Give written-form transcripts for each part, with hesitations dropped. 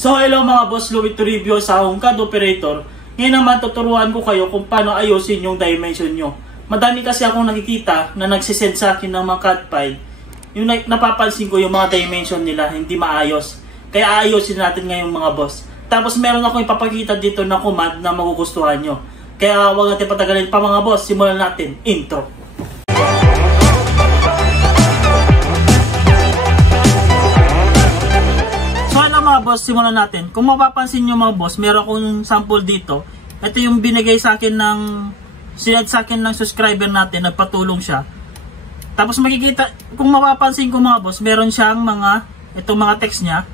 So hello mga boss, Louie to review sa HomeCAD Operator. Ngayon naman tuturuan ko kayo kung paano ayusin yung dimension nyo. Madami kasi akong nakikita na nagsisend sa akin ng mga CAD file. Yung napapansin ko yung mga dimension nila hindi maayos. Kaya ayusin natin ngayon mga boss. Tapos meron akong ipapakita dito na command na magugustuhan nyo. Kaya huwag natin patagalin pa mga boss, simulan natin. Intro. Mga boss, simulan natin. Kung mapapansin nyo mga boss, meron akong sample dito. Ito yung binigay sa akin sinad sa akin ng subscriber natin, nagpatulong siya. Tapos makikita, kung mapapansin ko mga boss, meron siyang itong mga text niya.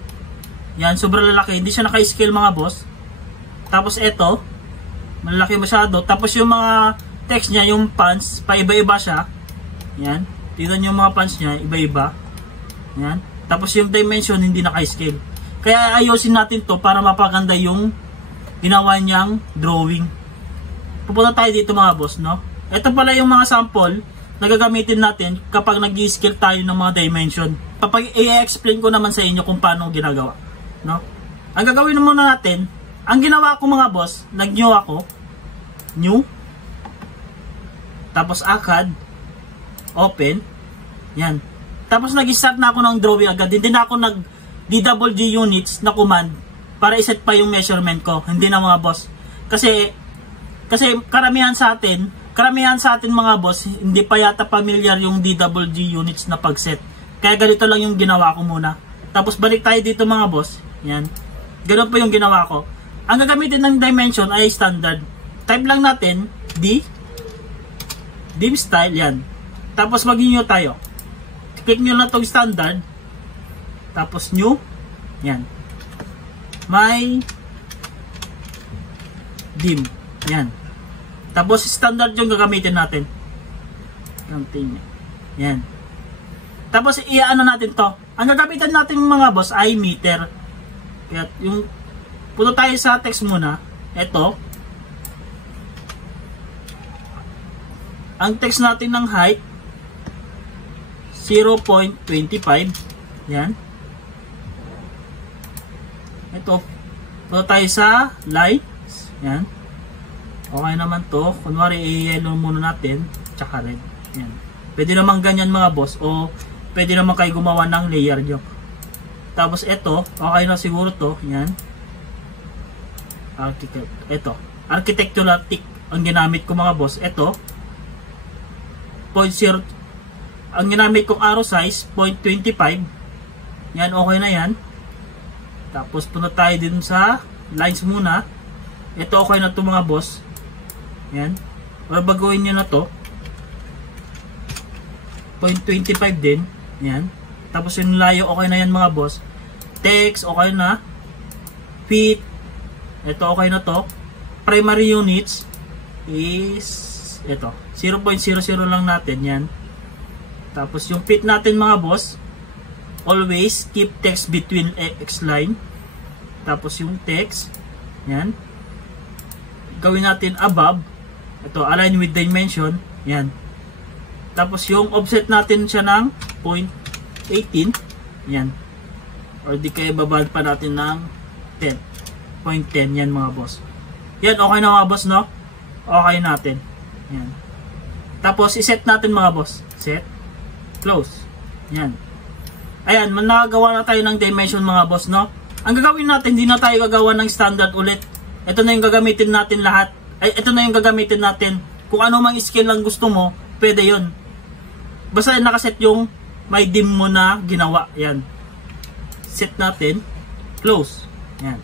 Yan, sobrang lalaki. Hindi siya naka-scale mga boss. Tapos ito, malaki masyado. Tapos yung mga text niya, yung fonts, paiba-iba siya. Yan. Tignan yung mga fonts niya, iba-iba. Yan. Tapos yung dimension, hindi naka-scale. Kaya ayusin natin to para mapaganda yung ginawa niyang drawing. Pupunta tayo dito mga boss, no? Ito pala yung mga sample na gagamitin natin kapag nag-i-scale tayo ng mga dimension. Kapag i-explain ko naman sa inyo kung paano ginagawa, no? Ang gagawin muna natin, ang ginawa ko mga boss, nag-new ako, new, tapos ACAD, open, yan. Tapos nag-start na ako ng drawing agad, hindi na ako DWG units na command para iset pa yung measurement ko. Hindi na mga boss. Kasi karamihan sa atin mga boss, hindi pa yata familiar yung DWG units na pag-set. Kaya ganito lang yung ginawa ko muna. Tapos balik tayo dito mga boss. Yan. Ganun po yung ginawa ko. Ang gagamitin ng dimension ay standard. Type lang natin dim style. Yan. Tapos mag-new tayo. Click nyo na itong standard. Tapos new, yan. May dim, yan. Tapos standard yung gagamitin natin. Yan. Tapos iaano natin to. Ang gagamitin natin mga boss ay meter. Kaya yung punta tayo sa text muna. Ito. Ang text natin ng height 0.25. Yan. Ito, punta tayo sa lights. Yan. Okay naman to. Kunwari, i-yellow muna natin. Tsaka red. Yan. Pwede naman ganyan mga boss. O pwede naman kayo gumawa ng layer nyo. Tapos ito, okay na siguro to. Yan. Ito. Architectural tick ang ginamit ko mga boss. Ito. 0.0. Ang ginamit kong arrow size, 0.25. Yan, okay na yan. Tapos punta tayo din sa lines muna. Ito okay na to mga boss. Yan. Para baguhin nyo na to. 0.25 din. Yan. Tapos yung layo okay na yan mga boss. Text okay na. Feet. Ito okay na to. Primary units is ito. 0.00 lang natin yan. Tapos yung feet natin mga boss, always keep text between X line. Tapos yung text, yan. Gawin natin above. Ito, align with dimension. Yan. Tapos yung offset natin siya ng 0.18. Yan. Or di kaya babad pa natin ng 10. 0.10. Yan mga boss. Yan, okay na mga boss, no? Okay natin. Yan. Tapos, iset natin mga boss. Set. Close. Yan. Ayan, nakagawa na tayo ng dimension mga boss, no? Ang gagawin natin, hindi na tayo gagawa ng standard ulit. Ito na yung gagamitin natin lahat. Ay, ito na yung gagamitin natin. Kung ano mang scale lang gusto mo, pwede yun. Basta nakaset yung may dim mo na ginawa. Yan. Set natin. Close. Yan.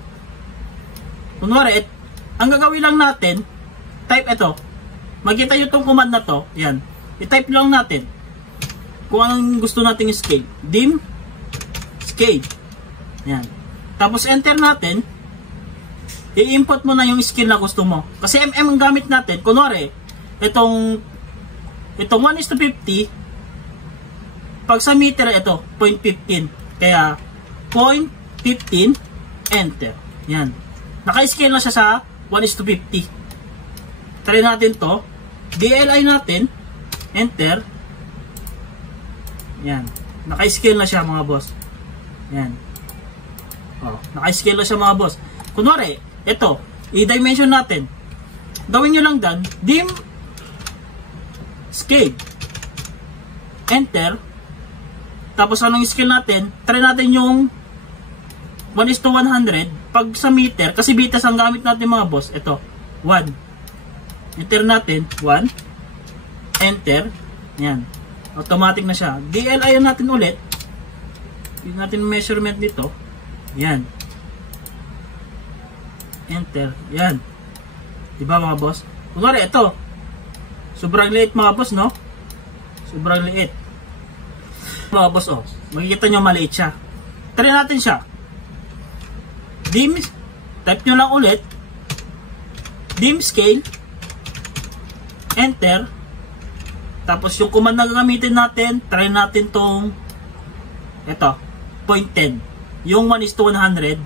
Kunwari, ang gagawin lang natin, type ito. Makita nyo itong command na to. Yan. I-type lang natin. Kung anong gusto nating scale. Dim. Scale. Yan. Tapos enter natin. I-input mo na yung scale na gusto mo. Kasi mm ang gamit natin. Kunwari, itong 1:50. Pag sa meter, ito, 0.15. Kaya, 0.15, enter. Yan. Naka-scale na siya sa 1:50. Try natin to. DLI natin. Enter. Yan. Naka-scale na siya mga boss. Yan. Oh, naka-scale na siya mga boss. Kunwari, ito, i-dimension natin. Gawin nyo lang dan, dim, scale, enter. Tapos anong scale natin? Try natin yung 1:100. Pag sa meter, kasi bitas ang gamit natin mga boss, ito, 1. Enter natin, 1. Enter. Yan. Automatic na siya. DLI natin ulit. Yung natin measurement nito. Yan. Enter. Yan. Diba mga boss? Kunwari, ito. Sobrang liit mga boss, no? Sobrang liit. Mga boss, oh. Makikita nyo maliit siya. Try natin siya. Dim. Type nyo lang ulit. Dim scale. Enter. Tapos yung command na gagamitin natin, try natin tong ito, 0.10. Yung 1:100,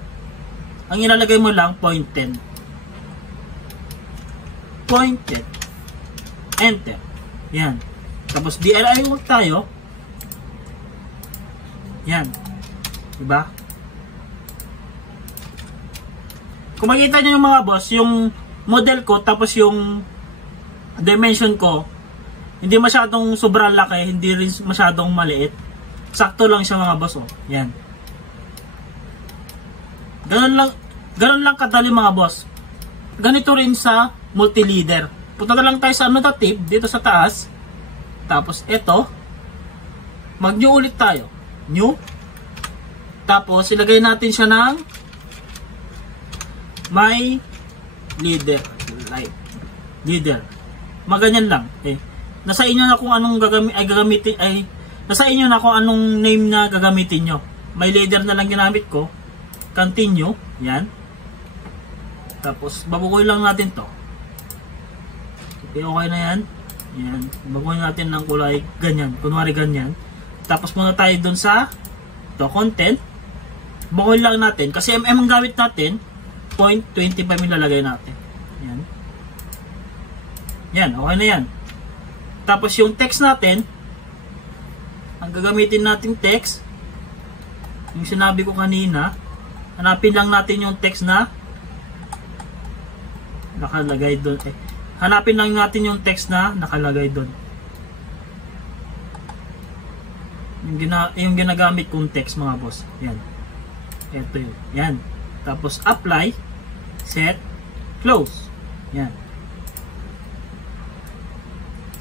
ang ilalagay mo lang 0.10. 0.10. Enter. Yan. Tapos DLI work tayo. Yan. Diba? Kung makita nyo yung mga boss, yung model ko, tapos yung dimension ko, hindi masyadong sobrang laki, hindi rin masyadong maliit. Sakto lang siya mga boss, oh. Yan. Ganun lang kadali mga boss. Ganito rin sa multi-leader. Punta na lang tayo sa annotative dito sa taas. Tapos ito, mag-new ulit tayo. New. Tapos ilagay natin siya ng my leader. Leader. Maganyan lang, eh. Nasa inyo na kung anong gagamitin, nasa inyo na kung anong name na gagamitin nyo. May leader na lang ginamit ko. Continue. Yan. Tapos, babugoy lang natin to. Okay, okay na yan. Yan. Babugoy natin ng kulay ganyan. Kunwari ganyan. Tapos, muna tayo dun sa to, content. Babugoy lang natin. Kasi mm ang gamit natin, 0.25 ilalagay natin. Yan. Yan. Okay na yan. Tapos yung text natin, ang gagamitin nating text, yung sinabi ko kanina, hanapin lang natin yung text na nakalagay doon. Hanapin lang natin yung text na nakalagay doon. Yung ginagamit kong text mga boss. Yan. Ito yun. Yan. Tapos apply, set, close. Yan.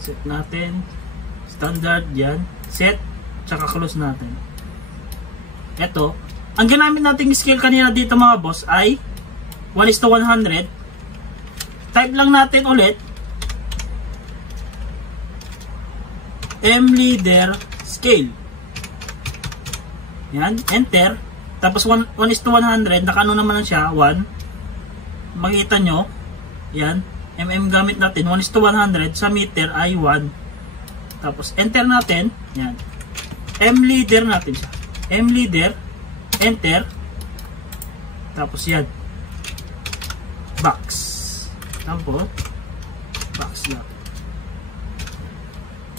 Set natin. Standard yan. Set. Tsaka close natin. Ito. Ang ginamit nating scale kanina dito mga boss ay 1:100. Type lang natin ulit. mleader scale. Yan. Enter. Tapos 1:100. Nakano naman siya. 1. Makita nyo. Yan. Gamit natin 1:100 sa meter ay 1. Tapos enter natin. Yan. mleader natin siya. mleader. Enter. Tapos yan. Box. Tapos box natin.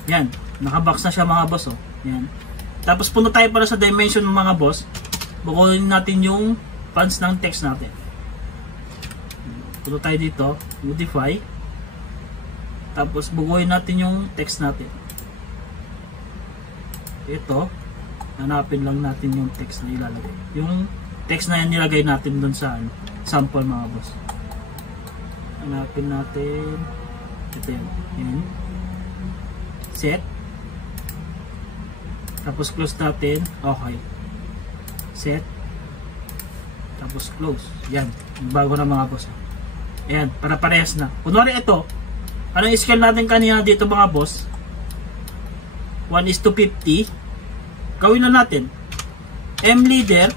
Yan. Naka-box na siya mga boss, oh. Yan. Tapos punta tayo para sa dimension ng mga boss. Bukunin natin yung fonts ng text natin. Punta tayo dito, modify. Tapos bukuin natin yung text natin. Ito, hanapin lang natin yung text na ilalagay. Yung text na yan nilagay natin dun sa sample mga boss. Hanapin natin. Ito yun. Set. Tapos close natin. Okay. Set. Tapos close. Yan. Bago na mga boss. Ayan, para parehas na. Kunwari ito, anong scale natin kanina dito mga boss? 1:50. Gawin na natin. mleader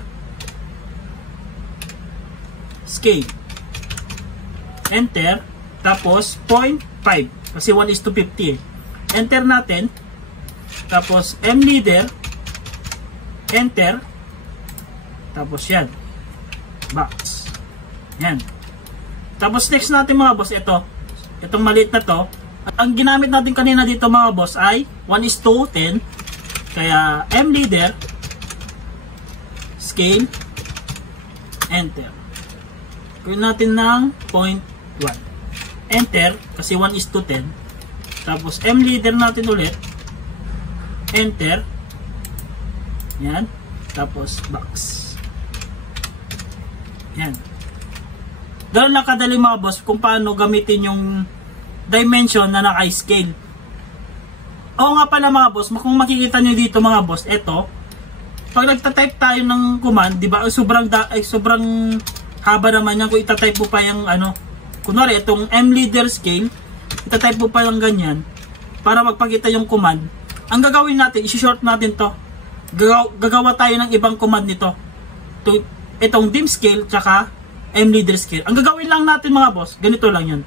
scale. Enter. Tapos 0.5. Kasi 1:50 eh. Enter natin. Tapos mleader. Enter. Tapos yan. Box. Yan. Tapos next natin mga boss, ito. Itong maliit na to. Ang ginamit natin kanina dito mga boss ay 1:10. Kaya mleader scale. enter. Gawin natin ng 0.1. Enter, kasi 1:10. Tapos mleader natin ulit. Enter. Yan. Tapos box. Yan. Ganun lang kadali mga boss kung paano gamitin yung dimension na naka-scale. Oo nga pala mga boss, kung makikita nyo dito mga boss, eto, pag nagta-type tayo ng command, di ba, sobrang haba naman yan kung ita-type mo pa yung ano, kunwari itong mleader scale, ita-type mo pa yung ganyan para magpakita yung command. Ang gagawin natin, isi-short natin to. Gagawa tayo ng ibang command nito. Itong dim scale tsaka mleader scale. Ang gagawin lang natin mga boss, ganito lang yan.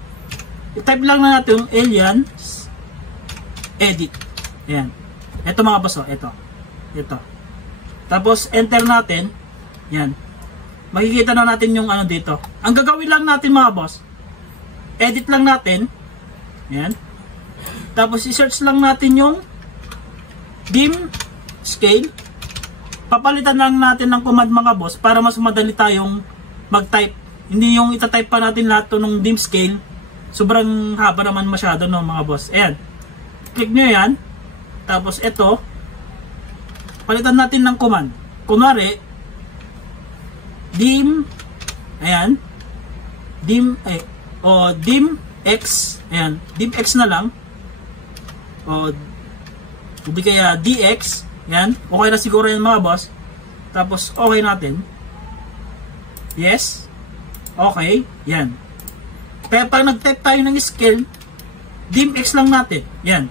I-type lang na natin yung aliens edit. Ayan. Ito mga boss, oh, ito. Tapos enter natin. Yan. Makikita na natin yung ano dito. Ang gagawin lang natin mga boss, edit lang natin. Ayan. Tapos i-search lang natin yung dim scale. Papalitan lang natin ng command mga boss para mas madali tayong mag-type. Hindi yung ita-type pa natin lahat to ng dim scale. Sobrang haba naman masyado no mga boss. Ayan. Click nyo yan. Tapos ito, palitan natin ng command. Kunwari, dim, ayan, dim x, ayan, dim x na lang, o hindi kaya dx, yan, okay na siguro yan mga boss. Tapos okay natin, yes, okay, yan. Kaya pag nag-type tayo ng scale, dim x lang natin, yan.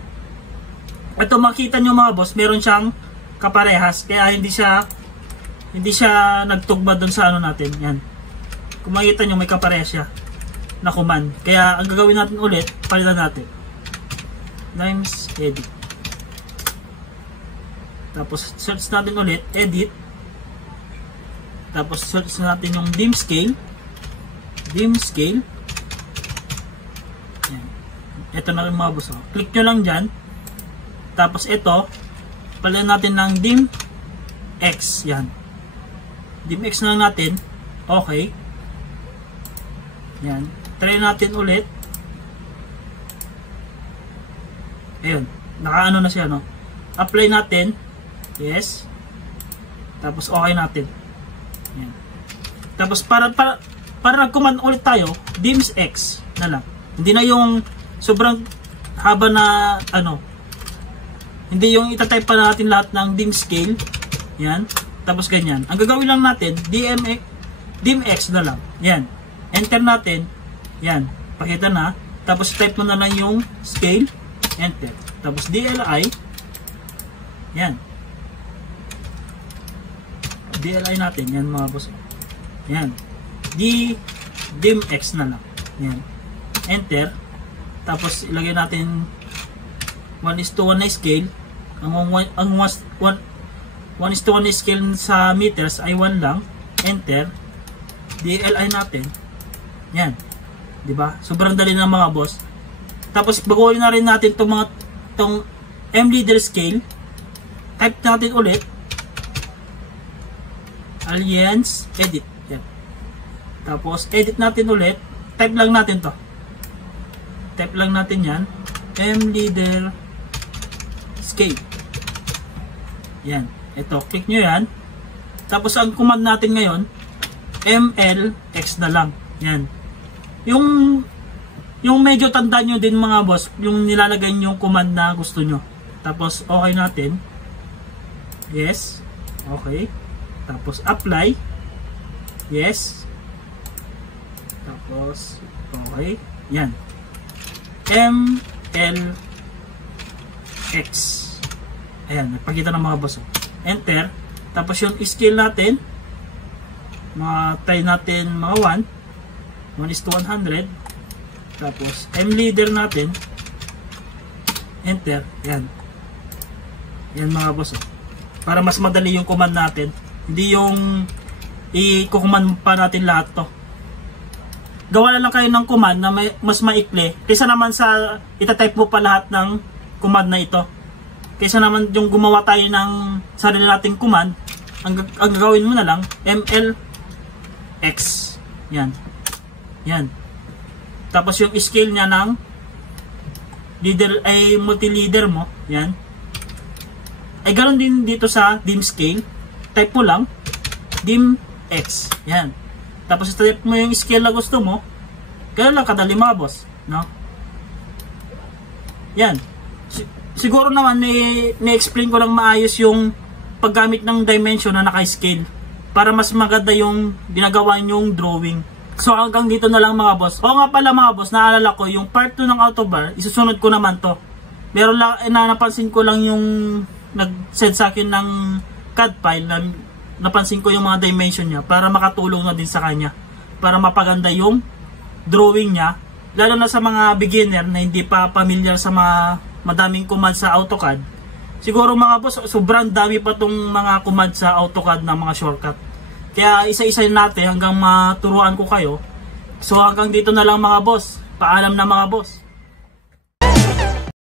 Ito makita nyo mga boss, meron siyang kaparehas, kaya hindi siya nagtugma doon sa ano natin, yan. Kung makita nyo may kaparehas siya na command. Kaya ang gagawin natin ulit, palitan natin. Times edit. Tapos search natin ulit, edit. Tapos search natin yung dim scale. Dim scale. Yan. Ito na rin mga boss. Click nyo lang dyan. Tapos ito, palitan natin ng dim x. Yan. Dim x na lang natin. Okay. Yan. Try natin ulit. Ayun. Nakaano na siya, no? Apply natin. Yes. Tapos okay natin. Yan. Tapos para nag-command ulit tayo, dims x na lang. Hindi na yung sobrang haba na ano. Hindi yung itatype pa natin lahat ng dim scale. Yan. Tapos ganyan. Ang gagawin lang natin, dim x na lang. Yan. Enter natin. Yan. Pakita na. Tapos type mo na lang yung scale. Enter. Tapos DLI. Yan. DLI natin. Yan mga boss. Yan. dim x na lang. Yan. Enter. Tapos ilagay natin 1:1 na scale. Ang 1:1 na scale sa meters ay 1 lang. Enter. DLI natin. Yan. Diba? Sobrang dali na mga boss. Tapos baguhin na rin natin itong mleader scale. Type natin ulit. Aliens edit. Yan. Tapos edit natin ulit. Type lang natin to. Type lang natin yan. Mleader scale. Yan. Ito. Click nyo yan. Tapos ang command natin ngayon, mlx na lang. Yan. Yung medyo tanda nyo din mga boss, yung nilalagay nyo yung command na gusto nyo. Tapos okay natin. Yes. Okay. Tapos apply. Yes. Tapos okay. Yan. mlx. Ayan. Nagpakita ng mga boss. Enter. Tapos yung scale natin, try natin mga 1:100. Tapos mleader natin, enter. Yan. Yan mga boss. Para mas madali yung command natin. Hindi yung i-command pa natin lahat to. Gawa na lang kayo ng command na mas maikli. Kaysa naman sa itatype mo pa lahat ng command na ito. Kaysa naman yung gumawa tayo ng sarili nating command, ang gagawin mo na lang, X. Yan. Yan. Tapos yung scale niya ng leader ay multi-leader mo. Yan. Ay ganoon din dito sa dim scale. Type mo lang dim X. Yan. Tapos type mo yung scale na gusto mo. Ganun lang kadali mga boss, no? Yan. Siguro naman ni-explain ko lang maayos yung paggamit ng dimension na naka-scale para mas maganda yung ginagawa yung drawing. So hanggang dito na lang mga boss. O nga pala mga boss, naalala ko yung part 2 ng Autobar, isusunod ko naman to. Meron lang, napansin ko lang yung nag-send sa akin ng CAD file na napansin ko yung mga dimension niya para makatulong na din sa kanya. Para mapaganda yung drawing niya. Lalo na sa mga beginner na hindi pa familiar sa mga madaming command sa AutoCAD. Siguro mga boss, sobrang dami pa tong mga command sa AutoCAD na mga shortcut. Kaya isa-isa natin hanggang maturuan ko kayo. So hanggang dito na lang mga boss. Paalam na mga boss.